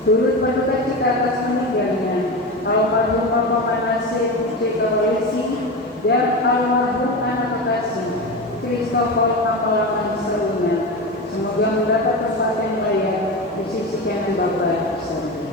turut berduka cita atas meninggalnya almarhum Bapak Manasir Cekawalesi dan almarhum anak kekasih Christopher Apalaman Seruna. Semoga mendapat tempat yang layak di sisi kanan Bapa Surga.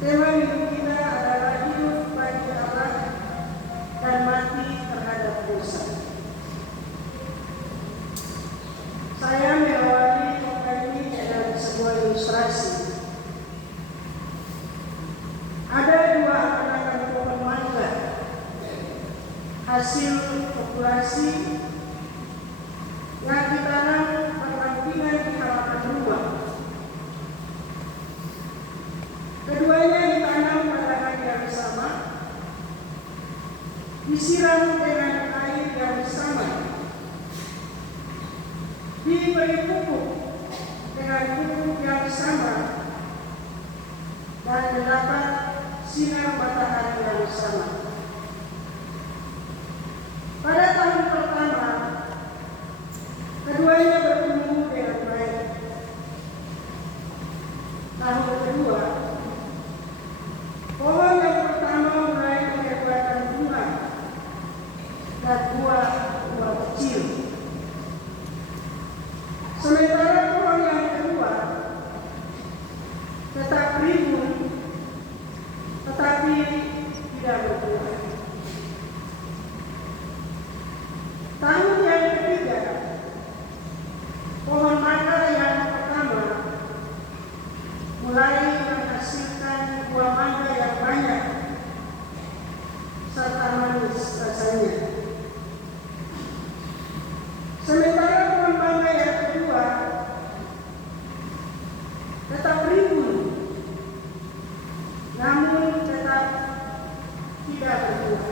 Tema hidup kita adalah hidup bagi Allah dan mati terhadap dosa. Saya mengawali ini dengan sebuah ilustrasi. Ada dua penakan pohon mangga hasil populasi yang ditanam berdampingan di halaman rumah. Keduanya ditanam pada hari yang sama, disiram dengan air yang sama, diberi pupuk dengan pupuk yang sama, dan mendapat sinar matahari yang sama. Pada tahun pertama, keduanya bertumbuh dengan baik. Tahun kedua, pohon yang pertama mulai mengeluarkan bunga dan buah kecil. Sementara pohon yang kedua tetap rimbun, tetapi tidak berbuah. Tahun yang ketiga, pohon mangga yang pertama mulai menghasilkan buah mangga yang banyak serta manis rasanya. Sementara pohon mangga yang kedua tetap rimbun, namun tetap tidak berbuah.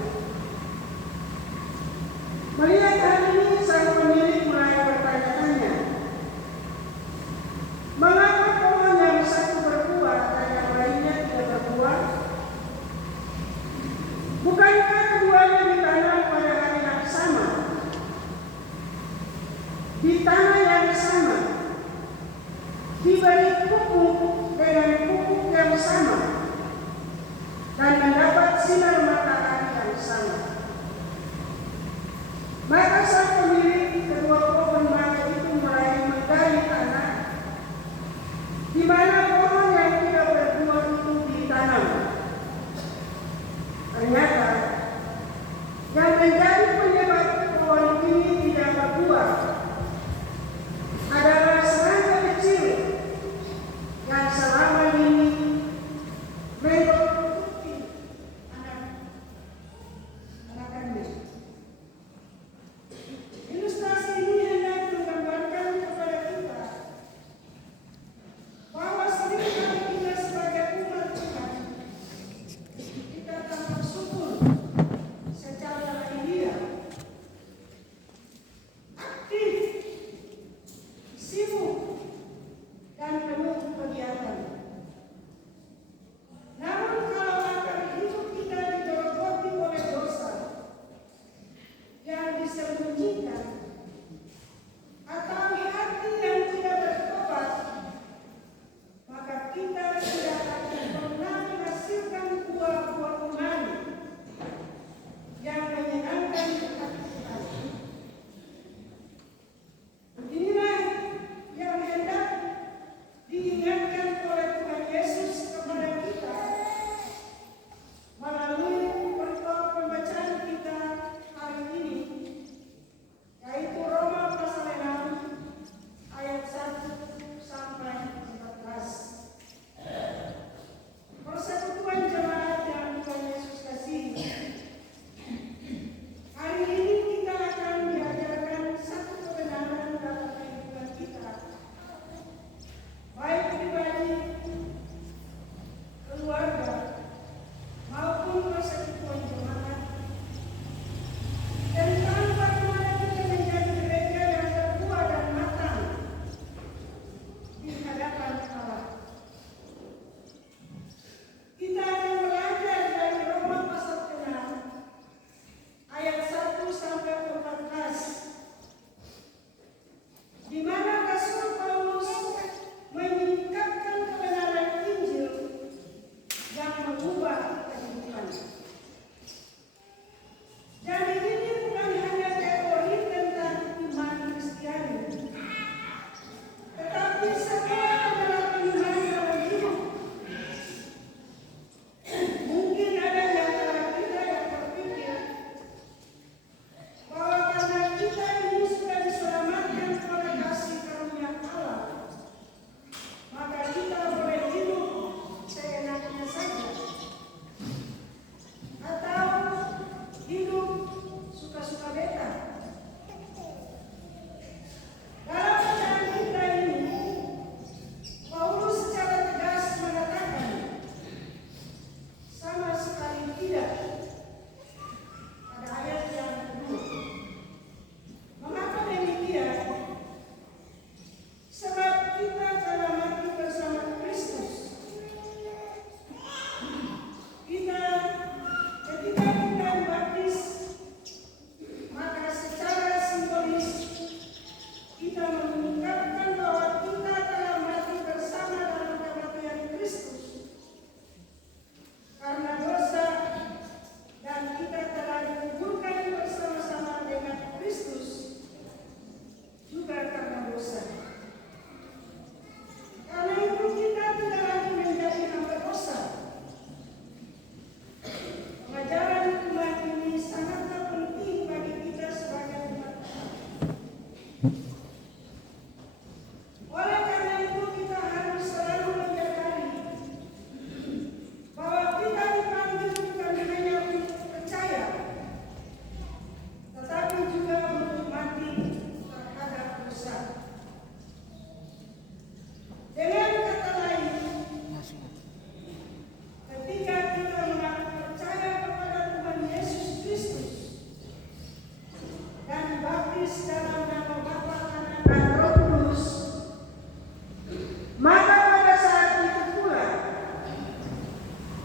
Melihat hal ini, sang pemilik mulai bertanya-tanya, mengapa pohon yang satu berbuah dan yang lainnya tidak berbuah? Bukankah keduanya ditanam pada hari yang sama, di tanah yang sama, diberi pupuk dengan pupuk yang sama, dan mendapat sinar matahari yang sama? Maka sang pemilik kedua pohon mangga itu mulai menggali tanah di mana pohon yang tidak berbuah itu ditanam. Ternyata yang menjadi penyebab pohon ini tidak berbuah adalah serangga kecil yang selama ini mengikuti anak-anaknya. Ilustrasi ini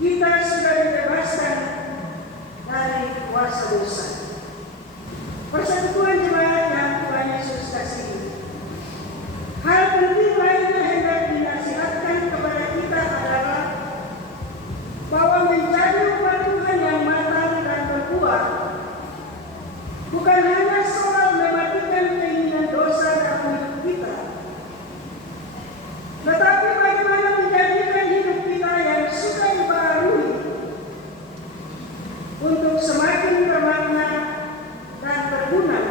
kita sudah dibebaskan dari kuasa dosa. Persekutuan jemaat yang Tuhan Yesus kasihi. Hal penting lainnya hendak dinasihatkan kepada kita adalah bahwa menjadi umat Tuhan yang matang dan berbuah bukan hanya soal mematikan keinginan dosa dalam hidup kita, tetapi bagaimana menjadikan hidup kita yang sudah dibaharui untuk semakin bermakna dan berguna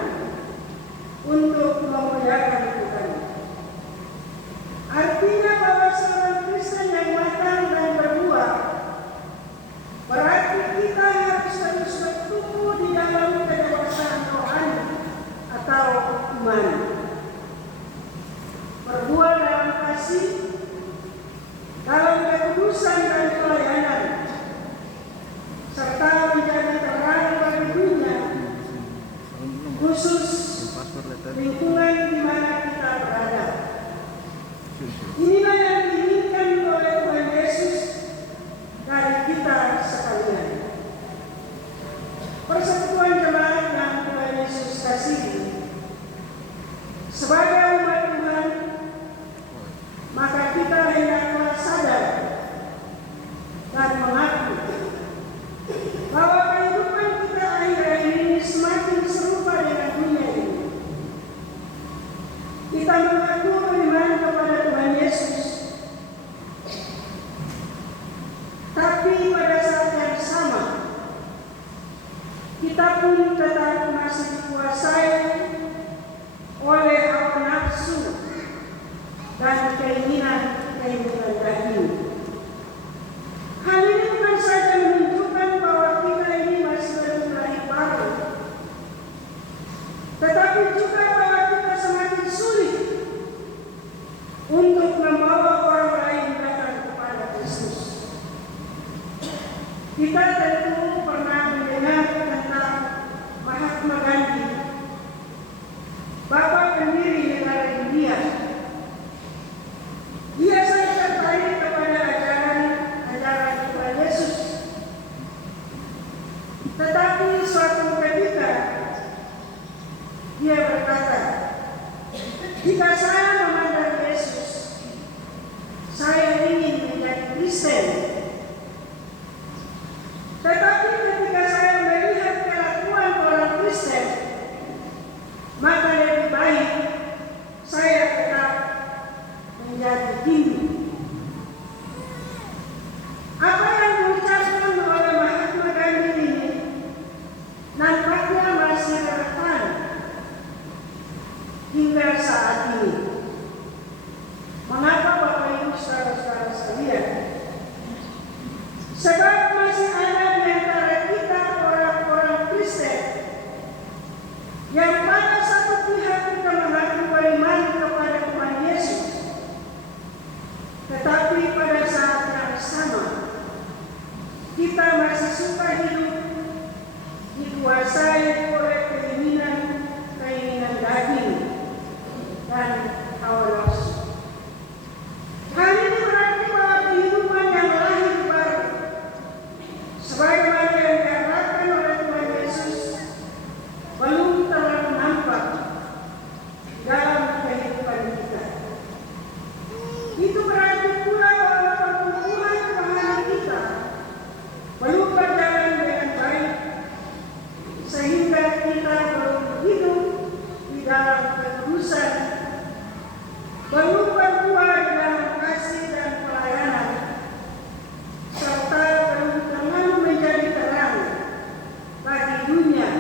untuk memuliakan Tuhan. Artinya bahwa seorang Kristen yang matang dan berbuah berarti kita harus terus bertumbuh di dalam kedewasaan rohani atau iman, berbuah dalam kasih, dalam kekudusan dan pelayanan, serta menjadi terang bagi dunia, khusus lingkungan di mana kita berada. Inilah yang diinginkan oleh Tuhan Yesus dari kita sekalian. Persekutuan jemaat yang Tuhan Yesus kasihi, sebagai umat Tuhan, maka kita hendaklah sadar dan mengaku bahwa kehidupan kita akhir-akhir ini semakin serupa dengan dunia ini. Kita mengaku beriman kepada Tuhan Yesus, tapi pada saat yang sama kita pun tetap masih dikuasai oleh hawa nafsu dan keinginan daging. Hal ini bukan saja menunjukkan bahwa kita ini masih belum lahir baru, tetapi juga bahwa kita semakin sulit untuk membawa orang lain datang kepada Kristus. Kita tentu pernah mendengar tentang Mahatma Gandhi, bapak pendiri negara India. Dia sangat tertarik kepada ajaran Tuhan Yesus. Tetapi suatu ketika dia berkata, jika saya memandang Yesus, saya ingin menjadi Kristen. Tetapi ketika saya melihat kelakuan orang Kristen, maka lebih baik saya tetap menjadi Hindu. Apa yang diucapkan oleh Mahatma Gandhi ini nampaknya masih relevan hingga saat ini. Mengapa Bapak Ibu saudara-saudara sekalian? Sebab masih ada di antara kita orang-orang Kristen yang pada satu pihak kita mengaku beriman kepada Tuhan Yesus, tetapi pada saat yang sama kita masih suka hidup dikuasai oleh keinginan daging dan hawa nafsu. Hal ini berarti bahwa kehidupan yang lahir baru, sebagaimana yang diarahkan oleh Tuhan Yesus, belum terlalu nampak dalam kehidupan kita. Itu berarti pula bahwa pertumbuhan rohani kita belum berjalan dengan baik, sehingga kita belum hidup di dalam kekudusan, belum berbuah dalam kasih dan pelayanan, serta belum terlalu menjadi terang bagi dunia.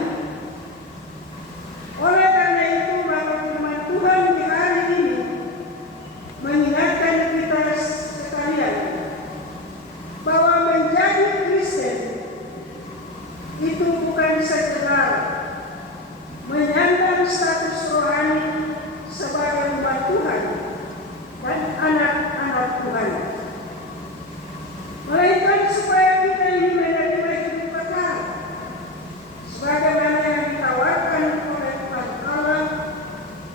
Oleh karena itu, maka firman Tuhan di hari ini mengingatkan kita sekalian bahwa menjadi Kristen itu bukan sekedar menyandang status rohani sebagai umat Tuhan dan anak-anak Tuhan, melainkan supaya kita ini menerima hidup kekal, sebagaimana yang ditawarkan oleh Tuhan Allah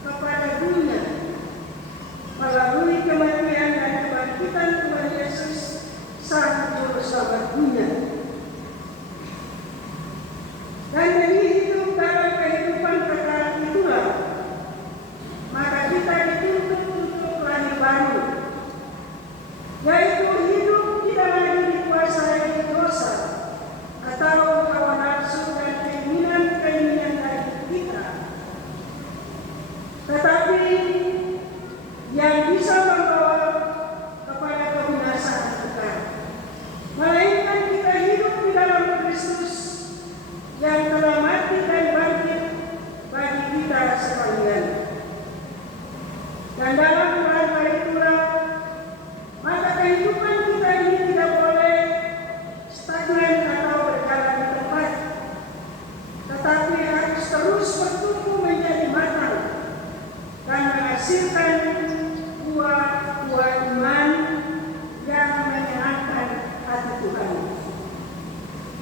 kepada dunia melalui kematian dan kebangkitan Tuhan Yesus Sang Juru Selamat. berguna. Dan demi hidup dalam kehidupan kekal itulah, maka kita dituntut untuk lahir baru, yaitu hidup tidak lagi dikuasai dosa atau hawa nafsu dan keinginan-keinginan dari kita, tetapi yang bisa membawa kepada kebinasaan kita, melainkan kita hidup di dalam Kristus yang telah mati dan bangkit bagi kita sekalian. Dan dalam rangka itulah, maka kehidupan kita ini tidak boleh stagnan atau berjalan di tempat, tetapi harus terus bertumbuh menjadi matang dan menghasilkan buah-buah iman yang menyenangkan hati Tuhan.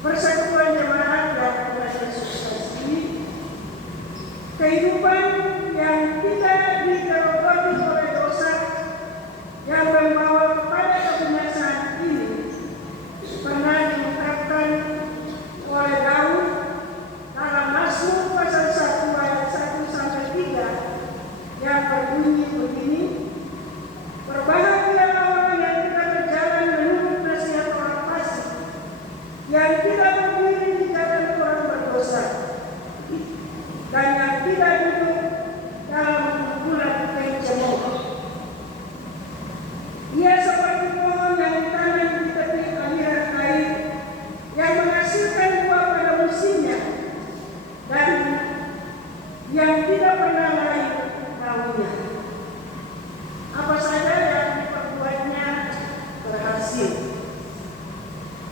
Persatuan jemaat yang Tuhan Yesus kasihi, kehidupan yang tidak digerogoti oleh dosa yang membawa kepada kebinasaan ini pernah diungkapkan oleh Daud dalam Mazmur pasal 1 ayat 1 sampai 3 yang berbunyi begini: berbahagialah orang yang tidak berjalan menurut nasihat orang fasik, yang tidak berdiri di jalan orang berdosa, dan yang tidak duduk dalam kumpulan pencemooh. Ia seperti pohon yang ditanam di tepi aliran air, yang menghasilkan buah pada musimnya, dan yang tidak pernah layu daunnya. Apa saja yang diperbuatnya berhasil.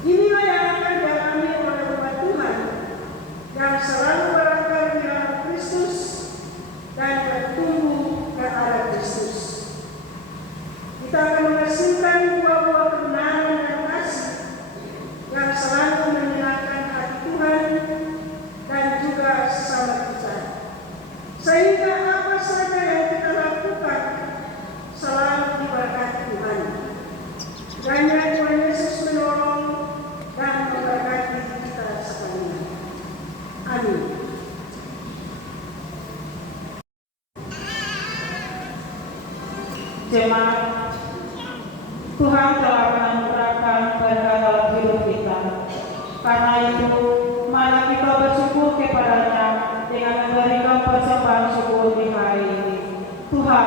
Inilah yang akan dialami oleh umat Tuhan yang selalu berakar di dalam Kristus dan bertumbuh ke arah Kristus. Kita akan menghasilkan buah-buah kebenaran dan kasih yang selalu menyenangkan hati Tuhan dan juga sesama kita, sehingga apa saja yang kita lakukan selalu diberkati Tuhan. Kiranya Tuhan Yesus menolong dan memberkati kita sekalian. Amin. Jemaat, Tuhan telah menganugerahkan berkat dalam hidup kita. Karena itu, mari kita bersyukur kepada-Nya dengan memberikan persembahan syukur di hari ini. Tuhan